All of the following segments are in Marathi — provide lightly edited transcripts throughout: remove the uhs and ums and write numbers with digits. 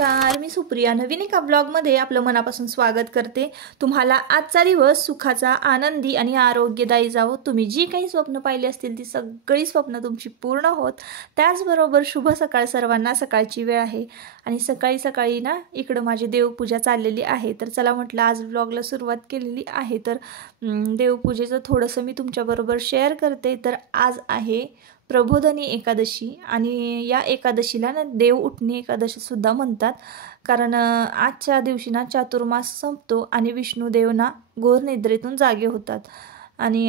नमस्कार, मी सुप्रिया नवीन एका ब्लॉगमध्ये आपलं मनापासून स्वागत करते। तुम्हाला आजचा दिवस सुखाचा, आनंदी आणि आरोग्यदायी जावो। तुम्ही जी काही स्वप्न पाहिली असतील ती सगळी स्वप्न तुमची पूर्ण होत। त्याचबरोबर शुभ सकाळ सर्वांना। सकाळची वेळ आहे आणि सकाळी सकाळी ना इकडे माझी देवपूजा चाललेली आहे। तर चला म्हटलं आज ब्लॉगला सुरुवात केलेली आहे तर देवपूजेचं थोडंसं मी तुमच्याबरोबर शेअर करते। तर आज आहे प्रबोधिनी एकादशी आणि या एकादशीला ना देव उठणी एकादशी सुद्धा म्हणतात। कारण आजच्या दिवशी ना चातुर्मास संपतो आणि विष्णुदेव ना घोर निद्रेतून जागे होतात आणि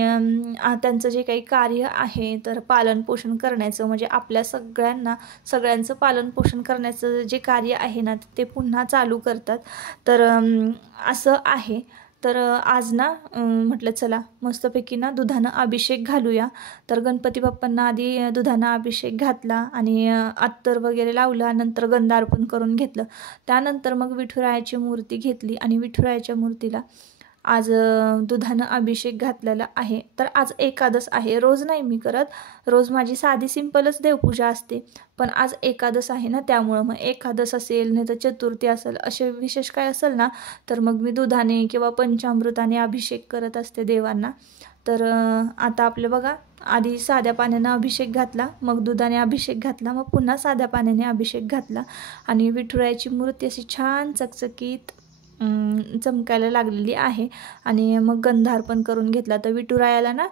त्यांचं जे काही कार्य आहे तर पालन पोषण करण्याचं म्हणजे आपल्या सगळ्यांचं पालन पोषण करण्याचं जे कार्य आहे ना ते पुन्हा चालू करतात। तर असं आहे। तर आज ना म्हटलं चला मस्तपैकी ना दुधानं अभिषेक घालूया। तर गणपती बाप्पांना आधी दुधानं अभिषेक घातला आणि अत्तर वगैरे लावला, नंतर गंध अर्पण करून घेतलं। त्यानंतर मग विठुरायाची मूर्ती घेतली आणि विठुरायाच्या मूर्तीला आज दुधानं अभिषेक घातलेला आहे। तर आज एकादश आहे, रोज नाही मी करत, रोज माझी साधी सिंपलच देवपूजा असते। पण आज एकादश आहे ना त्यामुळं मग एकादश असेल नाही तर चतुर्थी असेल असे विशेष काय असेल ना तर मग मी दुधाने किंवा पंचामृताने अभिषेक करत असते देवांना। तर आता आपलं बघा, आधी साध्या पाण्याने अभिषेक घातला, मग दुधाने अभिषेक घातला, मग पुन्हा साध्या पाण्याने अभिषेक घातला आणि विठुरायाची मूर्ती अशी छान चकचकीत चमकायला लागलेली आहे आणि मग गंधार्पण करून घेतला। तर विठुरायाला ना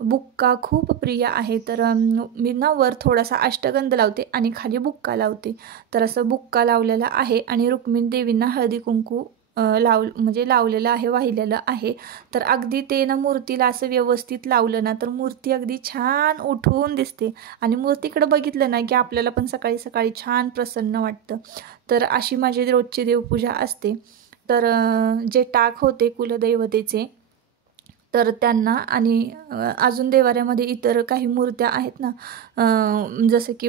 बुक्का खूप प्रिय आहे। तर मी ना वर थोडासा अष्टगंध लावते आणि खाली बुक्का लावते। तर असं बुक्का लावलेला आहे आणि रुक्मिणी देवींना हळदी कुंकू लावलेलं आहे, वाहिलेलं आहे। तर अगदी ते ना मूर्तीला असं व्यवस्थित लावलं ना तर मूर्ती अगदी छान उठून दिसते आणि मूर्तीकडे बघितलं ना की आपल्याला पण सकाळी सकाळी छान प्रसन्न वाटतं। तर अशी माझी रोजची देवपूजा असते। तर जे टाक होते कुलदैवतेचे तर त्यांना आणि अजून देवाऱ्यामध्ये इतर काही मूर्त्या आहेत ना, जसं की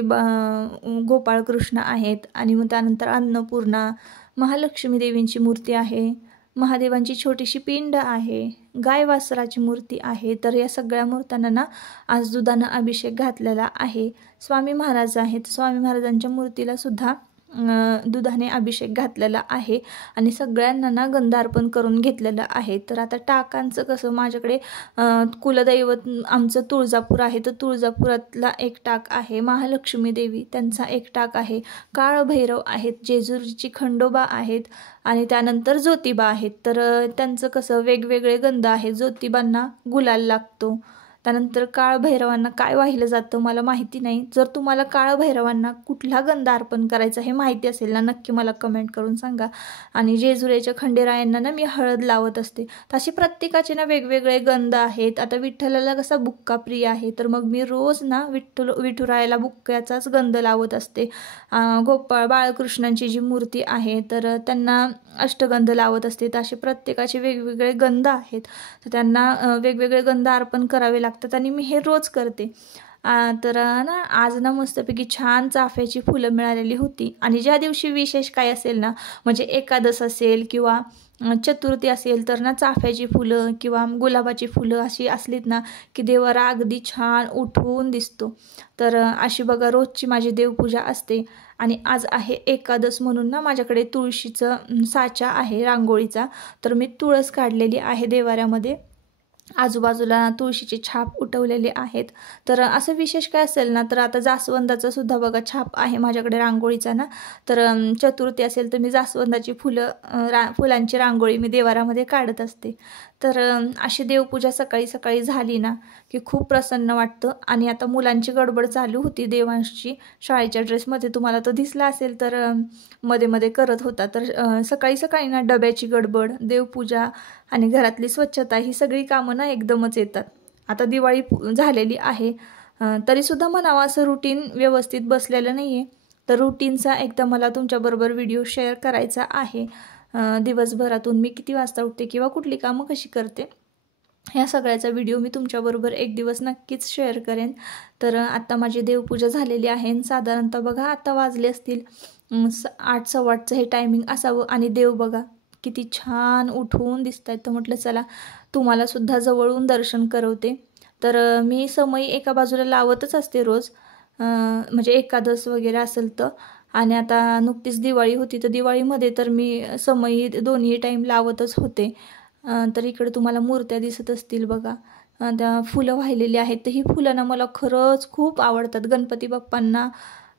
गोपाळकृष्ण आहेत आणि मग त्यानंतर अन्नपूर्णा, महालक्ष्मी देवींची मूर्ती आहे, महादेवांची छोटीशी पिंड आहे, गाय वासराची मूर्ती आहे। तर या सगळ्या मूर्त्यांना ना आज दुधानं अभिषेक घातलेला आहे। स्वामी महाराज आहेत, स्वामी महाराजांच्या मूर्तीला सुद्धा दुधाने अभिषेक घातलेला आहे आणि सगळ्यांना ना गंधार्पण करून घेतलेलं आहे। तर आता टाकांचं कसं, माझ्याकडे कुलदैवत आमचं तुळजापूर आहे, तर तुळजापुरातला एक टाक आहे, महालक्ष्मी देवी त्यांचा एक टाक आहे, काळभैरव आहेत, जेजुरीची खंडोबा आहेत आणि त्यानंतर ज्योतिबा आहेत। तर त्यांचं कसं वेगवेगळे गंध आहेत। ज्योतिबांना गुलाल लागतो, त्यानंतर काळभैरवांना काय वाहिलं जातं मला माहिती नाही। जर तुम्हाला काळभैरवांना कुठला गंध अर्पण करायचा हे माहिती असेल ना नक्की मला कमेंट करून सांगा। आणि जेजुरीच्या खंडेरायांना ना मी हळद लावत असते। तशी प्रत्येकाचे ना वेगवेगळे गंध आहेत। आता विठ्ठलाला कसा बुक्का प्रिय आहे तर मग मी रोज ना विठुरायाला बुक्क्याचाच गंध लावत असते। गोपाळ बाळकृष्णांची जी मूर्ती आहे तर त्यांना अष्टगंध लावत असते। असे प्रत्येकाचे वेगवेगळे गंध आहेत, तर त्यांना वेगवेगळे गंध अर्पण करावे लागतात आणि मी हे रोज करते। तर ना आज ना मस्तपैकी छान चाफ्याची फुलं मिळालेली होती आणि ज्या दिवशी विशेष काय असेल ना म्हणजे एकादश असेल किंवा चतुर्थी असेल तर ना चाफ्याची फुलं किंवा गुलाबाची फुलं अशी असलीत ना की देवारा अगदी छान उठून दिसतो। तर अशी बघा रोजची माझी देवपूजा असते आणि आज आहे एकादश म्हणून ना माझ्याकडे तुळशीचं साचा आहे रांगोळीचा। तर मी तुळस काढलेली आहे देवाऱ्यामध्ये, आजूबाजूला तुळशीचे छाप उठवलेले आहेत। तर असं विशेष काय असेल ना तर आता जास्वंदाचं सुद्धा बघा छाप आहे माझ्याकडे रांगोळीचा ना। तर चतुर्थी असेल तर मी जास्वंदाची फुलांची रांगोळी मी देवारामध्ये काढत असते। तर अशी देवपूजा सकाळी सकाळी झाली ना की खूप प्रसन्न वाटतं। आणि आता मुलांची गडबड चालू होती, देवांशी शाळेच्या ड्रेसमध्ये तुम्हाला तो दिसला असेल तर मध्ये मध्ये करत होता। तर सकाळी सकाळी ना डब्याची गडबड, देवपूजा आणि घरातली स्वच्छता ही सगळी कामं ना एकदमच येतात। आता दिवाळी झालेली आहे तरीसुद्धा म्हणावं असं रुटीन व्यवस्थित बसलेलं नाही आहे। तर रुटीनचा एकदा मला तुमच्याबरोबर व्हिडिओ शेअर करायचा आहे। दिवसभरातून मी किती वाजता उठते किंवा कुठली कामं कशी करते ह्या सगळ्याचा व्हिडिओ मी तुमच्याबरोबर एक दिवस नक्कीच शेअर करेन। तर आत्ता माझी देवपूजा झालेली आहे, साधारणतः बघा आता वाजले असतील 8 सव्वा 8चं हे टायमिंग असावं आणि देव बघा किती छान उठून दिसत आहेत। तर म्हटलं चला तुम्हाला सुद्धा जवळून दर्शन करवते। तर मी समई एका बाजूला लावतच असते रोज, म्हणजे एकादश वगैरे असेल तर आणि आता नुकतीच दिवाळी होती, तर दिवाळीमध्ये तर मी समई दोन्ही टाईम लावतच होते. तर इकडे तुम्हाला मूर्त्या दिसत असतील बघा, त्या फुलं वाहिलेली आहेत. तर ही फुलं ना मला खरंच खूप आवडतात. गणपती बाप्पांना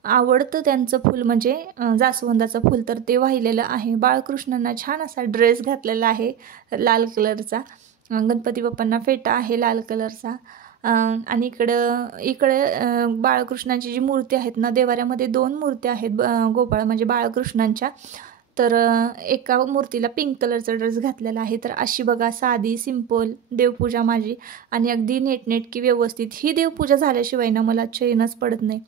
आवडतं त्यांचं फूल म्हणजे जास्वंदाचं फूल, तर ते वाहिलेलं आहे. बाळकृष्णांना छान असा ड्रेस घातलेला आहे लाल कलरचा. गणपती बाप्पांना फेटा आहे लाल कलरचा. आणि इकडे बाळकृष्णांची जी मूर्ती आहेत ना, देवाऱ्यामध्ये 2 मूर्त्या आहेत गोपाळ म्हणजे बाळकृष्णांच्या. तर एका मूर्तीला पिंक कलरचा ड्रेस घातलेला आहे. तर अशी बघा साधी सिंपल देवपूजा माझी, आणि अगदी नेटनेटकी व्यवस्थित. ही देवपूजा झाल्याशिवाय ना मला चैनच पडत नाही.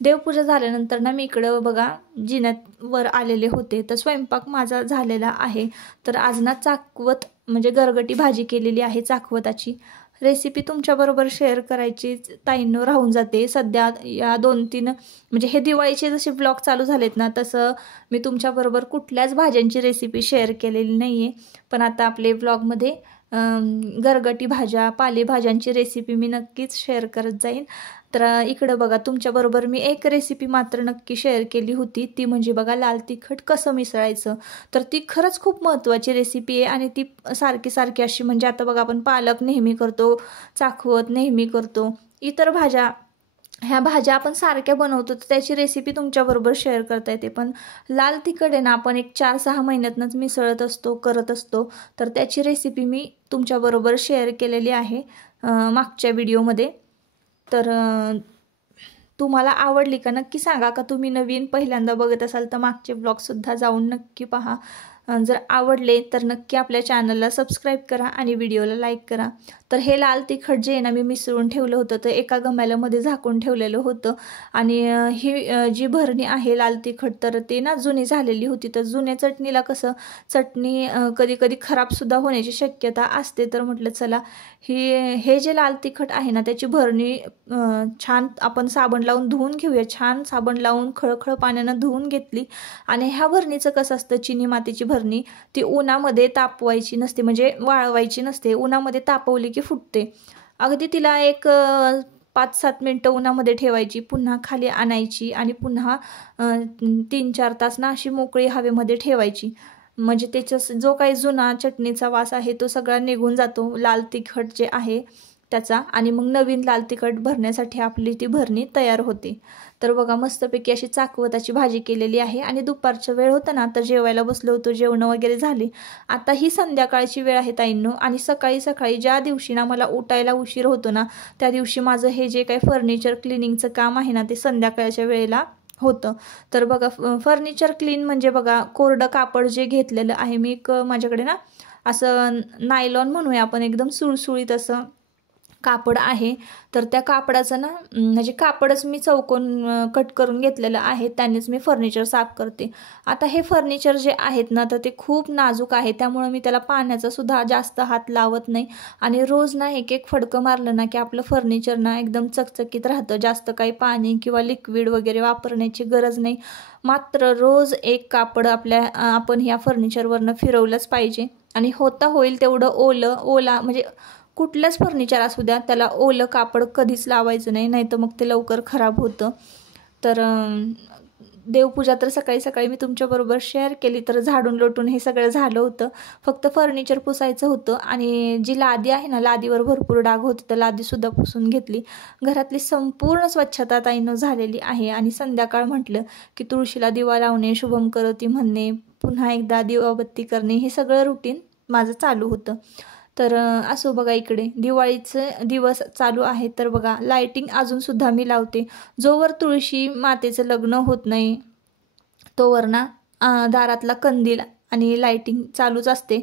देवपूजा झाल्यानंतर ना मी इकडं बघा जिन्यावर आलेले होते. तर स्वयंपाक माझा झालेला आहे. तर आज ना चाकवत म्हणजे गरगटी भाजी केलेली आहे. चाकवताची रेसिपी तुमच्याबरोबर शेअर करायची ताईंनो राहून जाते. सध्या या 2-3 म्हणजे हे दिवाळीचे जसे ब्लॉग चालू झालेत ना, तसं मी तुमच्याबरोबर कुठल्याच भाज्यांची रेसिपी शेअर केलेली नाही आहे. पण आता आपले ब्लॉगमध्ये गरगटी भाज्या पालेभाज्यांची रेसिपी मी नक्कीच शेअर करत जाईन. तर इकडं बघा तुमच्याबरोबर मी एक रेसिपी मात्र नक्की शेअर केली होती, ती म्हणजे बघा लाल तिखट कसं मिसळायचं. तर ती खरंच खूप महत्त्वाची रेसिपी आहे आणि ती सारखी सारखी अशी म्हणजे आता बघा आपण पालक नेहमी करतो, चाकवत नेहमी करतो, इतर भाज्या ह्या भाज्या आपण सारख्या बनवतो, तर त्याची रेसिपी तुमच्याबरोबर शेअर करता येते. पण लाल तिखट आहे ना आपण एक 4-6 महिन्यातनंच मिसळत असतो करत असतो. तर त्याची रेसिपी मी तुमच्याबरोबर शेअर केलेली आहे मागच्या व्हिडिओमध्ये. तर तुम्हाला आवडली का नक्की सांगा. का तुम्ही नवीन पहिल्यांदा बघत असाल तर मागचे ब्लॉगसुद्धा जाऊन नक्की पहा. जर आवडले तर नक्की आपल्या चॅनलला सबस्क्राईब करा आणि व्हिडिओला लाईक करा. तर हे लाल तिखट जे आहे ना मी मिसळून ठेवलं होतं, तर एका गम्यालामध्ये झाकून ठेवलेलं होतं. आणि ही जी भरणी आहे लाल तिखट, तर ते ना जुनी झालेली होती. तर जुन्या चटणीला कसं चटणी कधी कधी खराबसुद्धा होण्याची शक्यता असते. तर म्हटलं चला हे जे लाल तिखट आहे ना त्याची भरणी छान आपण साबण लावून धुवून घेऊया. छान साबण लावून खळखळ पाण्यानं धुवून घेतली. आणि ह्या भरणीचं कसं असतं, चिनी मातीची भरणी ती उन्हामध्ये तापवायची नसते म्हणजे वाळवायची नसते. उन्हामध्ये तापवली की फुटते. अगदी तिला एक 5-7 मिनटं उन्हामध्ये ठेवायची, पुन्हा खाली आणायची आणि पुन्हा 3-4 तास ना अशी मोकळी हवेमध्ये ठेवायची. म्हणजे त्याचा जो काही जुना चटणीचा वास आहे तो सगळा निघून जातो लाल तिखट जे आहे त्याचा. आणि मग नवीन लाल तिखट भरण्यासाठी आपली ती भरणी तयार होते. तर बघा मस्तपैकी अशी चाकवताची भाजी केलेली आहे. आणि दुपारचा वेळ होता ना, तर जेवायला बसलो होतो, जेवणं वगैरे झाली. आता ही संध्याकाळची वेळ आहे ताईंनो. आणि सकाळी सकाळी ज्या दिवशी ना मला उठायला उशीर होतो ना, त्या दिवशी माझं हे जे काही फर्निचर क्लिनिंगचं काम आहे ना ते संध्याकाळच्या वेळेला होतं. तर बघा फर्निचर क्लीन म्हणजे बघा कोरडं कापड जे घेतलेलं आहे मी, एक माझ्याकडे ना असं नायलॉन म्हणूया आपण, एकदम सुळसुळीत असं कापड आहे. तर त्या कापडाचं ना म्हणजे कापडच मी चौकोन कट करून घेतलेलं आहे, त्यानेच मी फर्निचर साफ करते. आता हे फर्निचर जे आहेत ना तर ते खूप नाजूक आहे, त्यामुळे मी त्याला पाण्याचा सुद्धा जास्त हात लावत नाही. आणि रोज ना एक एक फडकं मारलं ना की आपलं फर्निचर ना एकदम चकचकीत राहतं. जास्त काही पाणी किंवा लिक्विड वगैरे वापरण्याची गरज नाही. मात्र रोज एक कापड आपण ह्या फर्निचरवरनं फिरवलंच पाहिजे. आणि होता होईल तेवढं ओला म्हणजे कुठलंच फर्निचर असू द्या त्याला ओलं कापड कधीच लावायचं नाही, नाही तर मग ते लवकर खराब होतं. तर देवपूजा तर सकाळी सकाळी मी तुमच्याबरोबर शेअर केली. तर झाडून लोटून हे सगळं झालं होतं, फक्त फर्निचर पुसायचं होतं. आणि जी लादी आहे ना, लादीवर भरपूर डाग होते, तर लादीसुद्धा पुसून घेतली. घरातली संपूर्ण स्वच्छता ताईनं झालेली आहे. आणि संध्याकाळ म्हटलं की तुळशीला दिवा लावणे, शुभम करोती म्हणणे, पुन्हा एकदा दिवाबत्ती करणे, हे सगळं रुटीन माझं चालू होतं. तर असो बघा इकडे दिवाळीचे दिवस चालू आहे. तर बघा लाईटिंग अजूनसुद्धा मी लावते. जोवर तुळशी मातेचं लग्न होत नाही तोवर ना दारातला कंदील आणि लाईटिंग चालूच असते.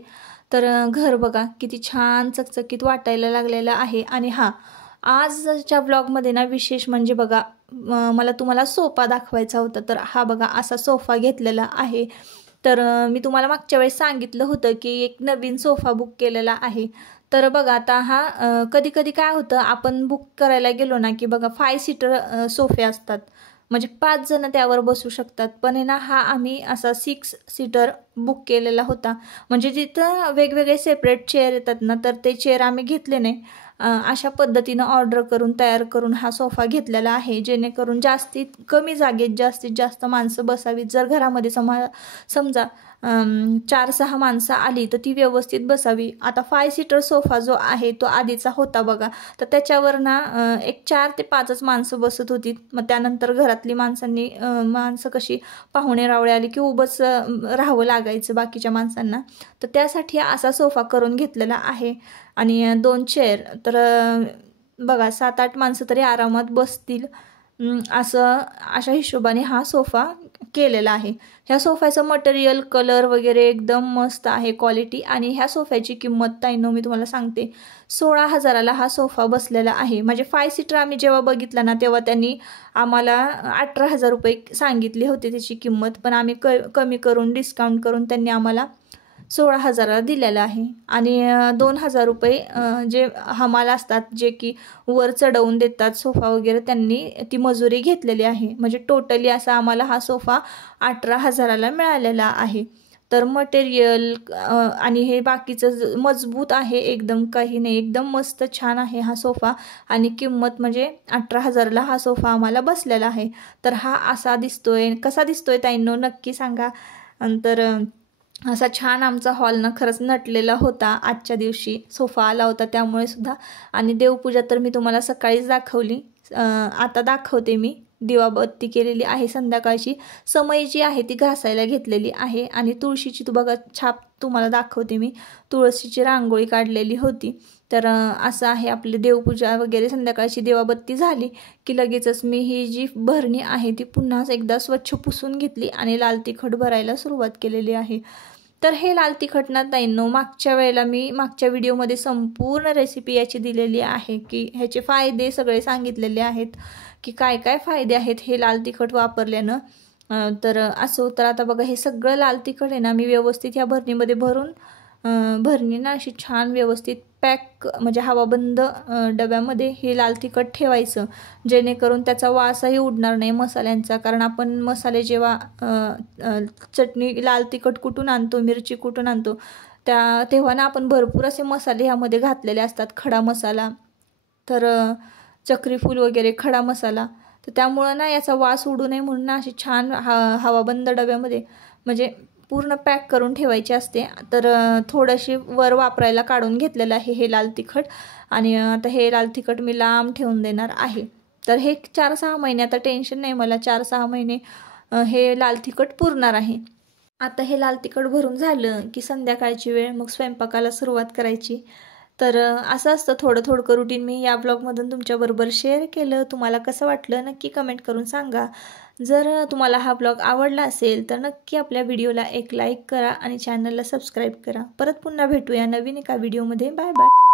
तर घर बघा किती छान चकचकीत वाटायला लागलेलं आहे. आणि आजच्या ब्लॉगमध्ये ना विशेष म्हणजे बघा मला तुम्हाला सोफा दाखवायचा होता. तर हा बघा असा सोफा घेतलेला आहे. तर मी तुम्हाला मागच्या वेळेस सांगितलं होतं की एक नवीन सोफा बुक केलेला आहे. तर बघा आता कधी कधी काय होतं, आपण बुक करायला गेलो ना की बघा 5 सीटर सोफे असतात, म्हणजे 5 जण त्यावर बसू शकतात. पण आहे ना आम्ही असा 6 सीटर बुक केलेला होता. म्हणजे जिथं वेगवेगळे सेपरेट चेअर येतात ना, तर ते चेअर आम्ही घेतले नाही. अशा पद्धतीनं ऑर्डर करून तयार करून हा सोफा घेतलेला आहे, जेणेकरून जास्तीत कमी जागेत जास्तीत जास्त माणसं बसावीत. जर घरामध्ये समजा 4-6 माणसं आली तर ती व्यवस्थित बसावी. आता 5 सीटर सोफा जो आहे तो आधीचा होता बघा, तर त्याच्यावर ना एक 4 ते 5च माणसं बसत होती. मग त्यानंतर घरातली माणसं कशी पाहुणे रावळे आली की उभंच राहावं लागायचं बाकीच्या माणसांना. तर त्यासाठी असा सोफा करून घेतलेला आहे. आणि 2 चेअर, तर बघा 7-8 माणसं तरी आरामात बसतील अशा हिशोबाने हा सोफा केलेला आहे. ह्या सोफ्याचं मटेरियल, कलर वगैरे एकदम मस्त आहे क्वालिटी. आणि ह्या सोफ्याची किंमत ताईंनो मी तुम्हाला सांगते, 16,000ला हा सोफा बसलेला आहे. म्हणजे 5 सीटर आम्ही जेव्हा बघितला ना तेव्हा त्यांनी आम्हाला 18,000 रुपये सांगितले होते त्याची किंमत, पण आम्ही कमी करून डिस्काउंट करून त्यांनी आम्हाला 16,000ला दिलेला आहे. आणि 2,000 रुपये जे हमाल असतात, जे की वर चढवून देतात सोफा वगैरे, त्यांनी ती मजुरी घेतलेली आहे. म्हणजे टोटली असा आम्हाला हा सोफा 18,000ला मिळालेला आहे. तर मटेरियल आणि हे बाकीचं मजबूत आहे एकदम, काही नाही, एकदम मस्त छान आहे हा सोफा. आणि किंमत म्हणजे 18,000ला हा सोफा आम्हाला बसलेला आहे. तर हा असा दिसतोय, कसा दिसतोय ताईंनो नक्की सांगा. नंतर असा छान आमचा हॉल ना खरंच नटलेला होता. आजच्या दिवशी सोफा आला होता त्यामुळे सुद्धा. आणि देवपूजा तर मी तुम्हाला सकाळीच दाखवली, आता दाखवते मी. दिवाबत्ती केलेली आहे संध्याकाळची. समई जी आहे ती घासायला घेतलेली आहे. आणि तुळशीची बघा छाप तुम्हाला दाखवते मी. तुळशीची रांगोळी काढलेली होती. तर असं आहे आपली देवपूजा वगैरे. संध्याकाळची दिवाबत्ती झाली की लगेचच मी ही जी भरणी आहे ती पुन्हा एकदा स्वच्छ पुसून घेतली आणि लाल तिखट भरायला सुरुवात केलेली आहे. तर हे लाल तिखट ना ताईंनो मागच्या व्हिडिओमध्ये संपूर्ण रेसिपी याची दिलेली आहे, की ह्याचे फायदे सगळे सांगितलेले आहेत, की काय काय फायदे आहेत हे लाल तिखट वापरल्यानं. तर असं तर आता बघा हे सगळं लाल तिखट आहे ना मी व्यवस्थित ह्या भरणीमध्ये भरून भरणी ना अशी छान व्यवस्थित पॅक, म्हणजे हवाबंद डब्यामध्ये हे लाल तिखट ठेवायचं, जेणेकरून त्याचा वासही उडणार नाही मसाल्यांचा. कारण आपण मसाले जेव्हा चटणी लाल तिखट कुठून आणतो, मिरची कुठून आणतो, तेव्हा ना आपण भरपूर असे मसाले ह्यामध्ये घातलेले असतात. खडा मसाला, तर चक्री फूल वगैरे खडा मसाला. तर त्यामुळं ना याचा वास उडू नये म्हणून ना अशी छान हवाबंद डब्यामध्ये म्हणजे पूर्ण पॅक करून ठेवायची असते. तर थोडीशी वर वापरायला काढून घेतलेलं आहे हे लाल तिखट. आणि आता हे लाल तिखट मी लांब ठेवून देणार आहे. तर हे 4-6 महिने, आता टेन्शन नाही मला, 4-6 महिने हे लाल तिखट पुरणार आहे. आता हे लाल तिखट भरून झालं की संध्याकाळची वेळ, मग स्वयंपाकाला सुरुवात करायची. तर असं असतं थोडं थोडं रुटीन मी या ब्लॉगमधून तुमच्याबरोबर शेअर केलं. तुम्हाला कसं वाटलं नक्की कमेंट करून सांगा. जर तुम्हाला हा ब्लॉग आवडला असेल तर नक्की आपल्या व्हिडिओला एक लाईक करा आणि चॅनलला सबस्क्राईब करा. परत पुन्हा भेटूया नवीन एका व्हिडिओमध्ये. Bye bye.